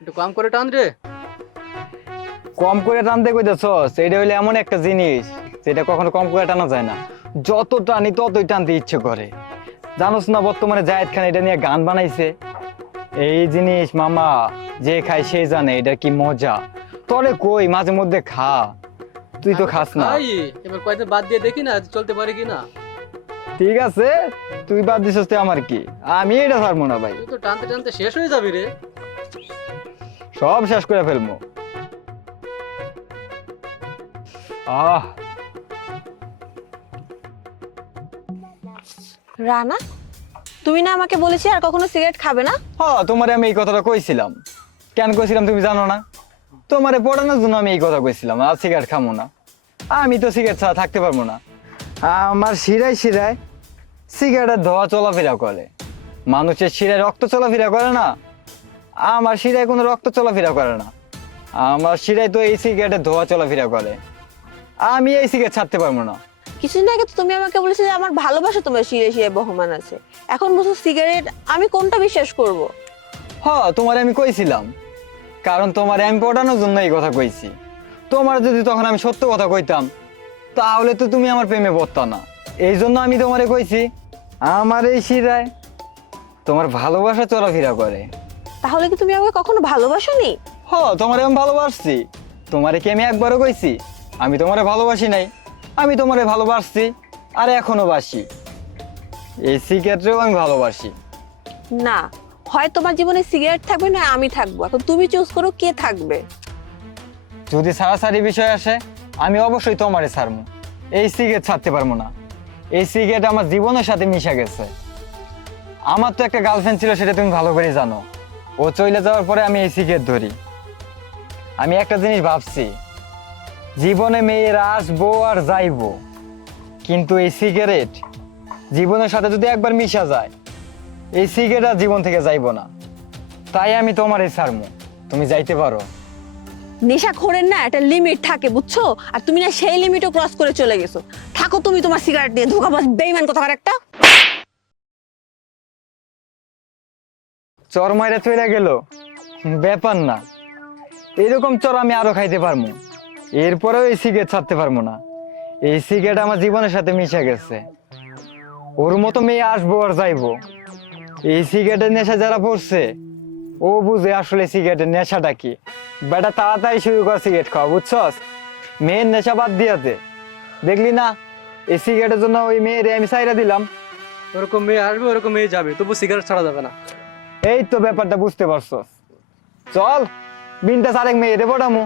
একটু কম করে টান রে কম করে টানতে এটা হইলে এমন একটা জিনিস যেটা কখনো কম করে টানা যায় না। যত টানি ততই টানতে ইচ্ছে করে। জানোস না বর্তমানে জায়েদ খান এটা নিয়ে গান বানাইছে। এই জিনিস মামা যে খায় সে জানে এটা কি মজা। তলে কই মাঝে মধ্যে খা। তুই তো খাস না। খাই এবার বাদ দিয়ে দেখি না চলতে পারে কি না। ঠিক আছে তুই বাদ দিছিস তো আমার কি? আমি এটা পারব না ভাই। তুই তো টানতে টানতে শেষ হয়ে যাবি রে। সব শেষ করে ফেলব। আহ। রানা তুমি না আমাকে বলেছি আর কখনো সিগারেট খাবে না? হ তোমারে আমি এই কথাটা কইছিলাম। কেন কইছিলাম তুমি জানো না? তোমারে পড়ানোর জন্য আমি এই কথা কইছিলাম আর সিগারেট খামো না। আমি তো সিগারেট ছাড়া থাকতে পারব না। আমার শিরায় শিরায় সিগারেটের ধোয়া চলাফেরা করে। মানুষের শিরায় রক্ত চলাফেরা করে না? আমার শিরায় কোনো রক্ত চলাফেরা করে না। আমার শিরায় তো এই সিগারেটের ধোয়া চলাফেরা করে। আমি এই সিগারেট ছাড়তে পারব না। কিছুদিন আগে তো তুমি আমাকে বলেছিলে যে আমার ভালোবাসা তোমার শিরে শিরে বহমান আছে। এখন বলছো সিগারেট আমি কোনটা বিশ্বাস করব? হ তোমারে আমি কইছিলাম। কারণ তোমারে আমি পড়ানোর জন্য এই কথা কইছি। তোমার যদি তখন আমি সত্য কথা কইতাম তাহলে তো তুমি আমার প্রেমে পড়তা না। এই জন্য আমি তোমারে কইছি আমার এই শিরায় তোমার ভালোবাসা চলাফেরা করে। তাহলে কি তুমি আমাকে কখনো ভালোবাসোনি? হ তোমারে আমি ভালোবাসছি। তোমারে কি আমি একবারও কইছি? আমি তোমারে ভালোবাসি নাই। আমি তোমারে ভালোবাসছি আর এখনও বাসি। এই সিগারেটও আমি ভালোবাসি। না হয় তোমার জীবনে সিগারেট থাকবে না আমি থাকব। এখন তুমি চুজ করো কে থাকবে। যদি সারাসারি বিষয় আসে আমি অবশ্যই তোমারে ছাড়বো। এই সিগারেট ছাড়তে পারব না। এই সিগারেট আমার জীবনের সাথে মিশে গেছে। আমার তো একটা গার্লফ্রেন্ড ছিল সেটা তুমি ভালো করে জানো। ও চলে যাওয়ার পরে আমি এই সিগারেট ধরি। আমি একটা জিনিস ভাবছি, জীবনে মেয়েরা আসব আর যাইবো, কিন্তু এই সিগারেট জীবনের সাথে যদি একবার মিশা যায়, এই সিগারেট আর জীবন থেকে যাইবো না। তাই আমি তোমার এই ছাড়বো তুমি যাইতে পারো। নেশা খোরের না একটা লিমিট থাকে, বুঝছ? আর তুমি না সেই লিমিটও ক্রস করে চলে গেছো। থাকো তুমি তোমার সিগারেট নিয়ে ধোকাবাজ বেইমান কোথাকার একটা। চর মাইরা চলে গেল। ব্যাপার না। এরকম চর আমি আরও খাইতে পারব এরপরেও এই সিগারেট ছাড়তে পারব না। এই সিগারেট আমার জীবনের সাথে মিশে গেছে। ওর মতো মেয়ে আসব আর যাইবো। এই সিগারেটের নেশা যারা পড়ছে, ও বুঝে আসলে সিগারেটের নেশাটা কি। বেটা, তাড়াতাড়ি শুরু কর সিগারেট খাওয়া, বুঝছস? মেয়ের নেশা বাদ দিয়াতে দেখলি না? এই সিগারেটের জন্য ওই মেয়ের আমি সাইরা দিলাম। ওরকম মেয়ে আসবে, ওরকম মেয়ে যাবে, তবু সিগারেট ছাড়া যাবে না। এই তো ব্যাপারটা বুঝতে পারছস চল বিনটা সারেক মেয়ে রে পড়ামু।